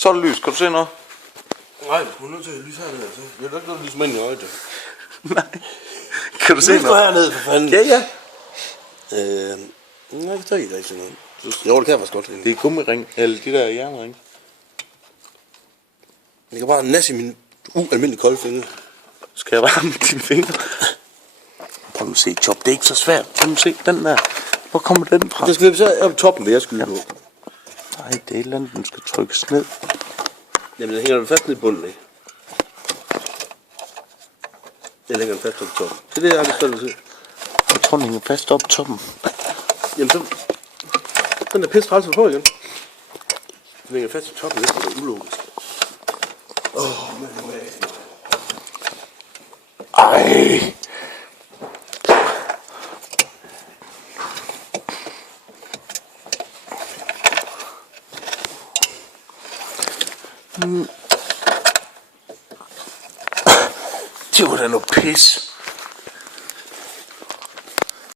Så er det lys. Kan du se noget? Nej, du er nødt til at lyse hernede, altså. Jeg er ikke noget, lyse mig ind i øjet. Nej. Kan du se Lys noget? hernede, for fanden. Ja. Nej, det er ikke rigtig noget. Jo, det kan jeg faktisk godt. Det er gummiring, eller de der jernring. Jeg kan bare nasse i mine ualmindelige kolde fingre. Skal jeg varme dine fingre? Prøv nu at se, Chop. Det er ikke så svært. Prøv nu at se den der. Hvor kommer den fra? Det skal vi så op i toppen, vil jeg skyde på. Nej, det er et eller andet, den skal trykkes ned. Jamen, den hænger den fast ned i bunden, ikke? Den hænger den fast op i toppen. Det er det, jeg har lyst til. Jeg tror, den hænger fast op på toppen. Jamen, så... Den er pisse træls på igen. Den hænger fast i toppen, det er ulogisk. Ej. Det var da noget pis.